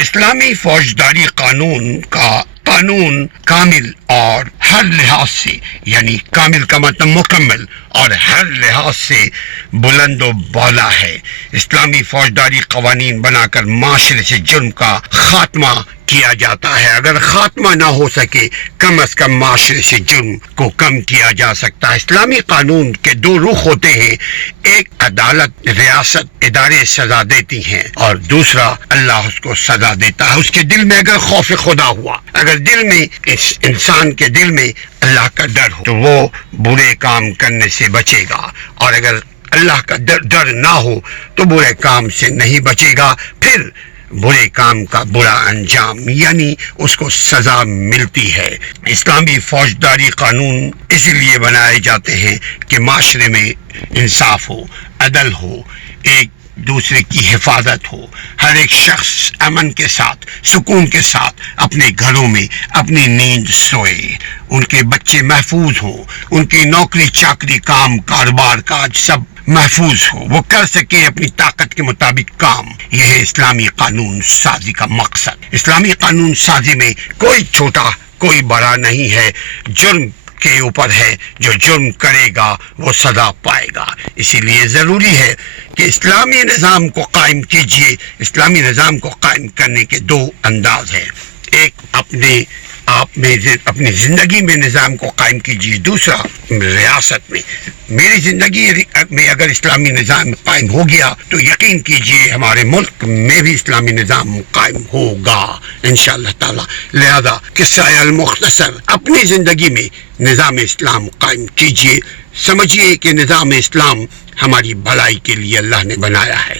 اسلامی فوجداری قانون کامل اور ہر لحاظ سے، یعنی کامل کا مطلب مکمل اور ہر لحاظ سے بلند و بالا ہے۔ اسلامی فوجداری قوانین بنا کر معاشرے سے جرم کا خاتمہ کیا جاتا ہے۔ اگر خاتمہ نہ ہو سکے، کم از کم معاشرے سے جرم کو کم کیا جا سکتا ہے۔ اسلامی قانون کے دو رخ ہوتے ہیں، ایک عدالت، ریاست، ادارے سزا دیتی ہیں، اور دوسرا اللہ اس کو سزا دیتا ہے۔ اس کے دل میں اگر خوف خدا ہوا، اگر دل میں، اس انسان کے دل میں اللہ کا ڈر ہو، تو وہ برے کام کرنے سے بچے گا، اور اگر اللہ کا ڈر نہ ہو تو برے کام سے نہیں بچے گا، پھر برے کام کا برا انجام، یعنی اس کو سزا ملتی ہے۔ اسلامی فوجداری قانون اس لیے بنائے جاتے ہیں کہ معاشرے میں انصاف ہو، عدل ہو، ایک دوسرے کی حفاظت ہو، ہر ایک شخص امن کے ساتھ، سکون کے ساتھ اپنے گھروں میں اپنی نیند سوئے، ان کے بچے محفوظ ہوں، ان کی نوکری چاکری، کام کاروبار کاج سب محفوظ ہو، وہ کر سکے اپنی طاقت کے مطابق کام۔ یہ ہے اسلامی قانون سازی کا مقصد۔ اسلامی قانون سازی میں کوئی چھوٹا کوئی بڑا نہیں ہے، جرم کے اوپر ہے، جو جرم کرے گا وہ سزا پائے گا۔ اسی لیے ضروری ہے کہ اسلامی نظام کو قائم کیجیے۔ اسلامی نظام کو قائم کرنے کے دو انداز ہیں، ایک اپنی زندگی میں نظام کو قائم کیجیے، دوسرا ریاست میں۔ میری زندگی میں اگر اسلامی نظام قائم ہو گیا تو یقین کیجیے ہمارے ملک میں بھی اسلامی نظام قائم ہوگا انشاءاللہ تعالی۔ لہذا قصہ المختصر اپنی زندگی میں نظام اسلام قائم کیجیے، سمجھیے کہ نظام اسلام ہماری بھلائی کے لیے اللہ نے بنایا ہے۔